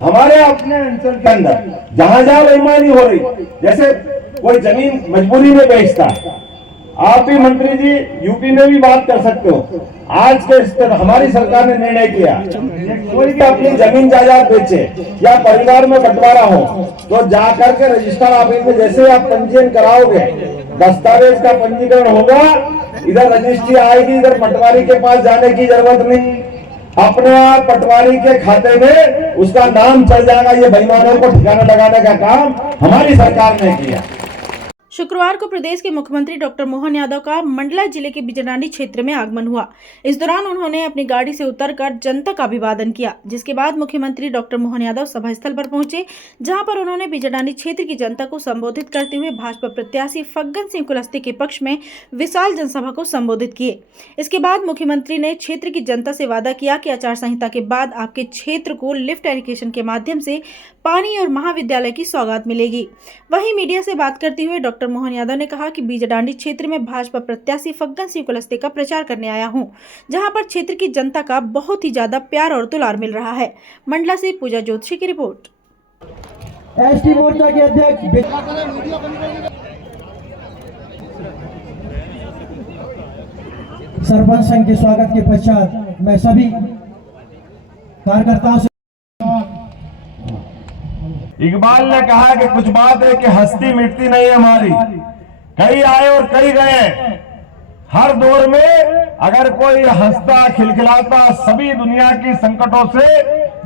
हमारे अपने अंचल के अंदर जहां जहां बेईमानी हो रही, जैसे कोई जमीन मजबूरी में बेचता है, आप भी मंत्री जी यूपी में भी बात कर सकते हो। आज के स्तर हमारी सरकार ने निर्णय किया, कोई भी अपनी जमीन जायदाद बेचे या परिवार में बंटवारा हो तो जाकर के रजिस्टर ऑफिस में जैसे आप पंजीयन कराओगे, दस्तावेज का पंजीकरण होगा, इधर रजिस्ट्री आएगी, इधर पटवारी के पास जाने की जरूरत नहीं, अपने आप पटवारी के खाते में उसका नाम चल जाएगा। ये बेईमानों को ठिकाना लगाने का काम हमारी सरकार ने किया। शुक्रवार को प्रदेश के मुख्यमंत्री डॉक्टर मोहन यादव का मंडला जिले के बिजरानी क्षेत्र में आगमन हुआ। इस दौरान उन्होंने अपनी गाड़ी से उतरकर जनता का अभिवादन किया, जिसके बाद मुख्यमंत्री डॉक्टर मोहन यादव सभा स्थल पर पहुंचे, जहां पर उन्होंने बिजरानी क्षेत्र की जनता को संबोधित करते हुए भाजपा प्रत्याशी फग्गन सिंह कुलस्ते के पक्ष में विशाल जनसभा को संबोधित किए। इसके बाद मुख्यमंत्री ने क्षेत्र की जनता से वादा किया कि आचार संहिता के बाद आपके क्षेत्र को लिफ्ट इरिगेशन के माध्यम से पानी और महाविद्यालय की सौगात मिलेगी। वहीं मीडिया से बात करते हुए डॉक्टर मोहन यादव ने कहा कि बीजाडांडी क्षेत्र में भाजपा प्रत्याशी फग्गन सिंह कुलस्ते का प्रचार करने आया हूं, जहां पर क्षेत्र की जनता का बहुत ही ज्यादा प्यार और दुलार मिल रहा है। मंडला से पूजा ज्योतिषी की रिपोर्ट। एसटी मोर्चा के अध्यक्ष सरपंच संघ के स्वागत के पश्चात मैं सभी कार्यकर्ताओं से इकबाल ने कहा कि कुछ बात है कि हस्ती मिटती नहीं है हमारी, कई आए और कई गए। हर दौर में अगर कोई हंसता खिलखिलाता सभी दुनिया की संकटों से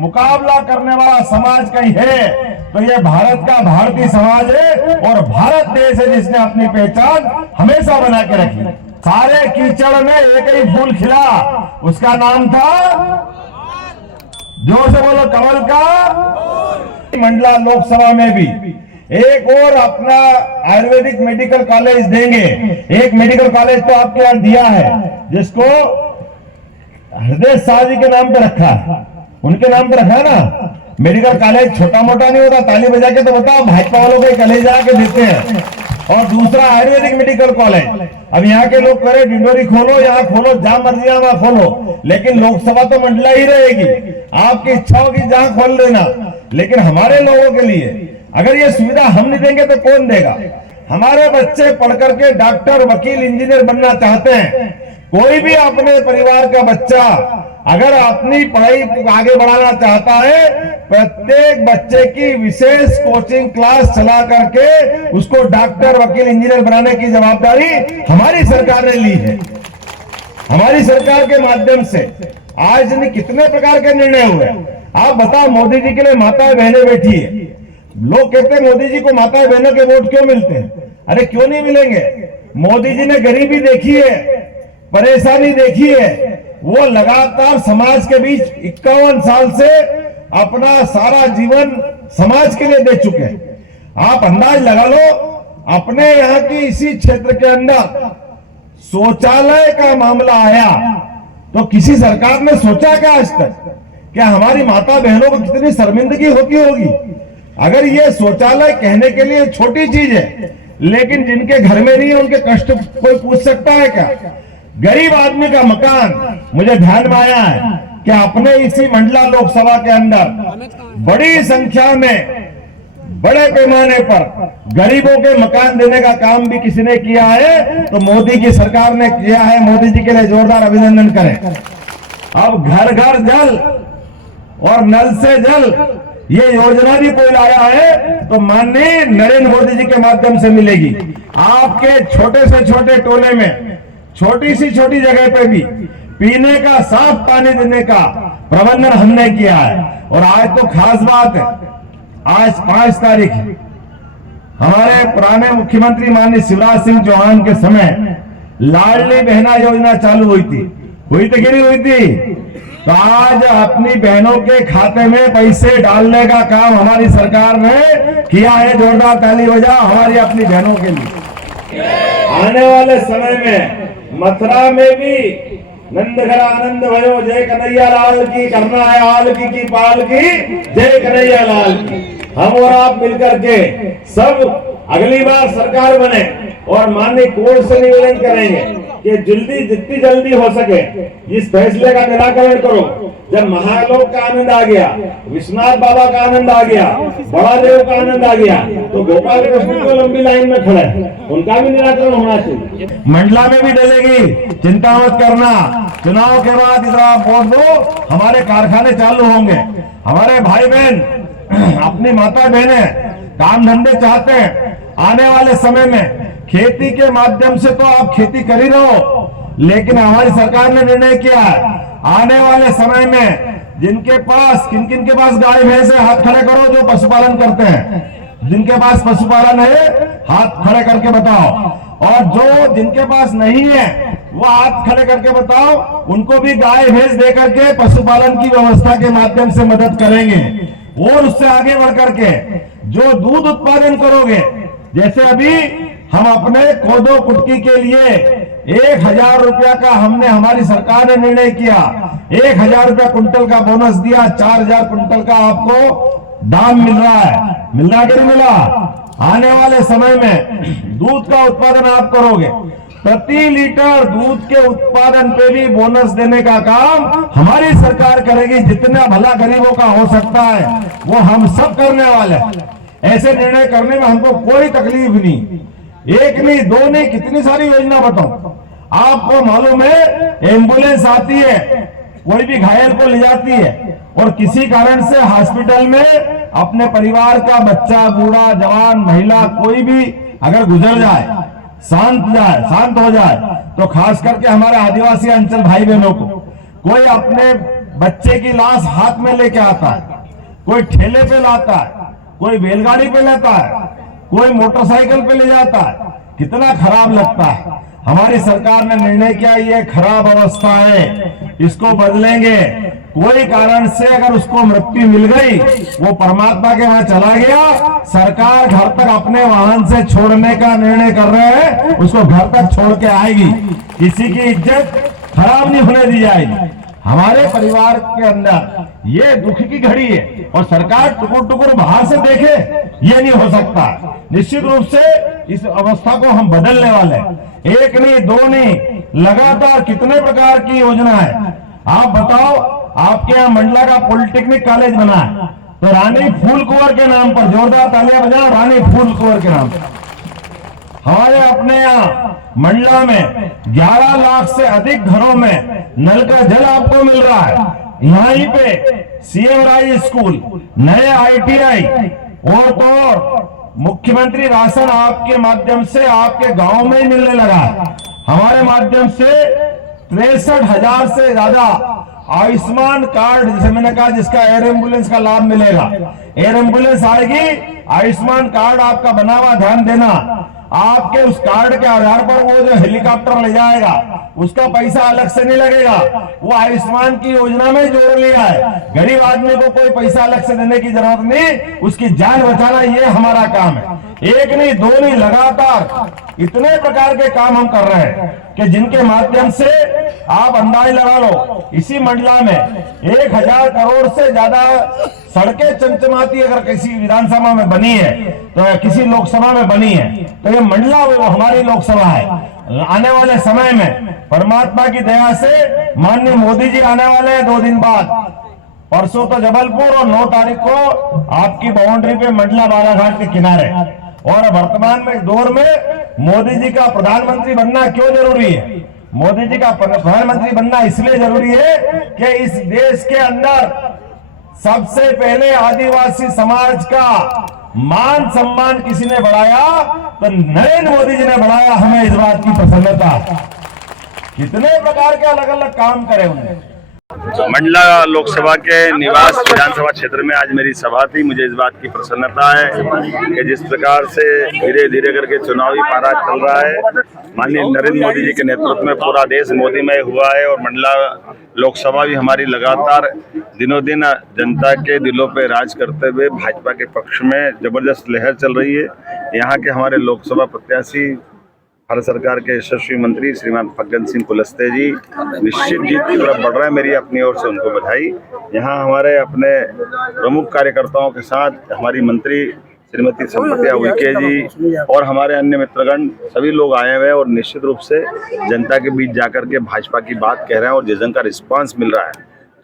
मुकाबला करने वाला समाज कहीं है तो ये भारत का भारतीय समाज है और भारत देश है जिसने अपनी पहचान हमेशा बना के रखी। सारे कीचड़ में एक ही फूल खिला, उसका नाम था, जोर से बोलो, कमल का। मंडला लोकसभा में भी एक और अपना आयुर्वेदिक मेडिकल कॉलेज देंगे। एक मेडिकल कॉलेज तो आपके यहाँ दिया है जिसको हृदय शाह जी के नाम पे रखा है, उनके नाम पे रखा है ना। मेडिकल कॉलेज छोटा मोटा नहीं होता, ताली बजा के तो बताओ, भाजपा वालों के कॉलेज आके देते हैं। और दूसरा आयुर्वेदिक मेडिकल कॉलेज, अब यहाँ के लोग करे डिंडोरी खोलो, यहाँ खोलो, जहां मर्जी वहां खोलो, लेकिन लोकसभा तो मंडला ही रहेगी। आपकी इच्छा होगी जहां खोल लेना, लेकिन हमारे लोगों के लिए अगर ये सुविधा हम नहीं देंगे तो कौन देगा। हमारे बच्चे पढ़ करके डॉक्टर, वकील, इंजीनियर बनना चाहते हैं। कोई भी अपने परिवार का बच्चा अगर अपनी पढ़ाई आगे बढ़ाना चाहता है, प्रत्येक बच्चे की विशेष कोचिंग क्लास चला करके उसको डॉक्टर, वकील, इंजीनियर बनाने की जवाबदारी हमारी सरकार ने ली है। हमारी सरकार के माध्यम से आज कितने प्रकार के निर्णय हुए। आप बताओ, मोदी जी के लिए माताएं बहनें बैठी है। लोग कहते हैं मोदी जी को माताएं बहनों के वोट क्यों मिलते हैं? अरे क्यों नहीं मिलेंगे? मोदी जी ने गरीबी देखी है, परेशानी देखी है। वो लगातार समाज के बीच 51 साल से अपना सारा जीवन समाज के लिए दे चुके हैं। आप अंदाज लगा लो, अपने यहाँ की इसी क्षेत्र के अंदर शौचालय का मामला आया तो किसी सरकार ने सोचा क्या आज तक? क्या हमारी माता बहनों को कितनी शर्मिंदगी होती होगी? अगर ये शौचालय कहने के लिए छोटी चीज है, लेकिन जिनके घर में नहीं है उनके कष्ट कोई पूछ सकता है क्या? गरीब आदमी का मकान, मुझे ध्यान में आया है कि अपने इसी मंडला लोकसभा के अंदर बड़ी संख्या में बड़े पैमाने पर गरीबों के मकान देने का काम भी किसी ने किया है, तो मोदी की सरकार ने किया है। मोदी जी के लिए जोरदार अभिनंदन करें। अब घर घर जल और नल से जल ये योजना भी कोई लाया है तो माननीय नरेंद्र मोदी जी के माध्यम से मिलेगी। आपके छोटे से छोटे टोले में, छोटी सी छोटी जगह पे भी पीने का साफ पानी देने का प्रबंधन हमने किया है। और आज तो खास बात है, आज 5 तारीख हमारे पुराने मुख्यमंत्री माननीय शिवराज सिंह चौहान के समय लाडली बहना योजना चालू हुई थी कि नहीं हुई थी? तो आज अपनी बहनों के खाते में पैसे डालने का काम हमारी सरकार ने किया है। जोरदार ताली बजाओ हमारी अपनी बहनों के लिए। आने वाले समय में मथुरा में भी नंद घर आनंद भयो, जय कन्हैया लाल की, करना है आल की पाल की, जय कन्हैया लाल की। हम और आप मिलकर के सब अगली बार सरकार बने और माननीय कोर्ट से निवेदन करेंगे कि जितनी जल्दी हो सके इस फैसले का निराकरण करो। जब महालोक का आनंद आ गया, विश्वनाथ बाबा का आनंद आ गया, बड़ा देव का आनंद आ गया, तो गोपाल कृष्ण को लंबी लाइन में खड़े, उनका भी निराकरण होना चाहिए। मंडला में भी डलेगी, चिंता मत करना। चुनाव के बाद इधर वोट दो, हमारे कारखाने चालू होंगे। हमारे भाई बहन, अपनी माता बहने काम धंधे चाहते हैं, आने वाले समय में खेती के माध्यम से तो आप खेती कर ही रहो, लेकिन हमारी सरकार ने निर्णय किया है आने वाले समय में जिनके पास किन किन के पास गाय भैंस है, हाथ खड़े करो जो पशुपालन करते हैं। जिनके पास पशुपालन है हाथ खड़े करके बताओ, और जो जिनके पास नहीं है वो हाथ खड़े करके बताओ, उनको भी गाय भैंस दे करके पशुपालन की व्यवस्था के माध्यम से मदद करेंगे। और उससे आगे बढ़ करके जो दूध उत्पादन करोगे, जैसे अभी हम अपने कोदो कुटकी के लिए 1000 रुपया का हमने, हमारी सरकार ने निर्णय किया, 1000 रुपया कुंटल का बोनस दिया, 4000 कुंटल का आपको दाम मिल रहा है। मिल रहा कि नहीं मिला? आने वाले समय में दूध का उत्पादन आप करोगे, प्रति लीटर दूध के उत्पादन पे भी बोनस देने का काम हमारी सरकार करेगी। जितना भला गरीबों का हो सकता है वो हम सब करने वाले हैं। ऐसे निर्णय करने में हमको कोई तकलीफ नहीं। एक नहीं, दो नहीं, कितनी सारी योजना बताऊं। आपको मालूम है, एम्बुलेंस आती है, कोई भी घायल को ले जाती है, और किसी कारण से हॉस्पिटल में अपने परिवार का बच्चा, बूढ़ा, जवान, महिला कोई भी अगर गुजर जाए, शांत हो जाए, तो खास करके हमारे आदिवासी अंचल भाई बहनों को, कोई अपने बच्चे की लाश हाथ में लेके आता है, कोई ठेले पे लाता है, कोई बैलगाड़ी पे लाता है, कोई मोटरसाइकिल पे ले जाता है, कितना खराब लगता है। हमारी सरकार ने निर्णय किया ये खराब अवस्था है, इसको बदलेंगे। कोई कारण से अगर उसको मृत्यु मिल गई, वो परमात्मा के वहां चला गया, सरकार घर तक अपने वाहन से छोड़ने का निर्णय कर रहे हैं, उसको घर तक छोड़ के आएगी। किसी की इज्जत खराब नहीं होने दी जाएगी। हमारे परिवार के अंदर ये दुख की घड़ी है और सरकार टुकुर टुकुर बाहर से देखे, ये नहीं हो सकता। निश्चित रूप से इस अवस्था को हम बदलने वाले हैं। एक नहीं, दो नहीं, लगातार कितने प्रकार की योजना है। आप बताओ, आपके यहाँ मंडला का पॉलिटेक्निक कॉलेज बना है, तो रानी फूल कुंवर के नाम पर, जोरदार तालियां बजाओ, रानी फूल कुंवर के नाम पर। हमारे अपने यहाँ मंडला में 11 लाख से अधिक घरों में नल का जल आपको मिल रहा है। यहीं पे सीएम राय स्कूल, नए ITI और तो मुख्यमंत्री राशन आपके माध्यम से आपके गांव में ही मिलने लगा। हमारे माध्यम से 63,000 से ज्यादा आयुष्मान कार्ड, जैसे मैंने कहा, जिसका एयर एम्बुलेंस का लाभ मिलेगा। एयर एम्बुलेंस आएगी, आयुष्मान कार्ड आपका बना हुआ, ध्यान देना। आपके उस कार्ड के आधार पर वो जो हेलीकॉप्टर ले जाएगा उसका पैसा अलग से नहीं लगेगा, वो आयुष्मान की योजना में जोड़ लिया है। गरीब आदमी को कोई पैसा अलग से देने की जरूरत नहीं, उसकी जान बचाना ये हमारा काम है। एक नहीं, दो नहीं, लगातार इतने प्रकार के काम हम कर रहे हैं कि जिनके माध्यम से आप अंदाज लगा लो, इसी मंडला में 1000 करोड़ से ज्यादा सड़कें चमचमाती अगर किसी विधानसभा में बनी है, तो किसी लोकसभा में बनी है, तो ये मंडला वो हमारी लोकसभा है। आने वाले समय में परमात्मा की दया से माननीय मोदी जी आने वाले हैं 2 दिन बाद। परसों तो जबलपुर और 9 तारीख को आपकी बाउंड्री पे मंडला बालाघाट के किनारे। और वर्तमान में दौर में मोदी जी का प्रधानमंत्री बनना क्यों जरूरी है? मोदी जी का प्रधानमंत्री बनना इसलिए जरूरी है कि इस देश के अंदर सबसे पहले आदिवासी समाज का मान सम्मान किसी ने बढ़ाया तो नरेंद्र मोदी जी ने बढ़ाया। हमें इस बात की प्रसन्नता। कितने प्रकार के अलग अलग काम करे उन्होंने। मंडला लोकसभा के निवास विधानसभा क्षेत्र में आज मेरी सभा थी। मुझे इस बात की प्रसन्नता है कि जिस प्रकार से धीरे धीरे करके चुनावी पारा चल रहा है, माननीय नरेंद्र मोदी जी के नेतृत्व में पूरा देश मोदीमय हुआ है और मंडला लोकसभा भी हमारी लगातार दिनों दिन जनता के दिलों पे राज करते हुए भाजपा के पक्ष में जबरदस्त लहर चल रही है। यहाँ के हमारे लोकसभा प्रत्याशी भारत सरकार के यशस्वी मंत्री श्रीमान फग्गन सिंह कुलस्ते जी निश्चित जीत की तरफ बढ़ रहे हैं। मेरी अपनी ओर से उनको बधाई। यहाँ हमारे अपने प्रमुख कार्यकर्ताओं के साथ हमारी मंत्री श्रीमती संपत्तिया उइके जी और हमारे अन्य मित्रगण सभी लोग आए हुए हैं और निश्चित रूप से जनता के बीच जाकर के भाजपा की बात कह रहे हैं और जिस ढंग का रिस्पांस मिल रहा है,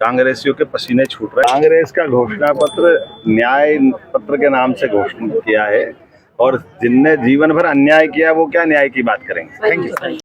कांग्रेसियों के पसीने छूट रहे हैं। कांग्रेस का घोषणा पत्र न्याय पत्र के नाम से घोषणा किया है और जिनने जीवन भर अन्याय किया वो क्या न्याय की बात करेंगे। Thank you.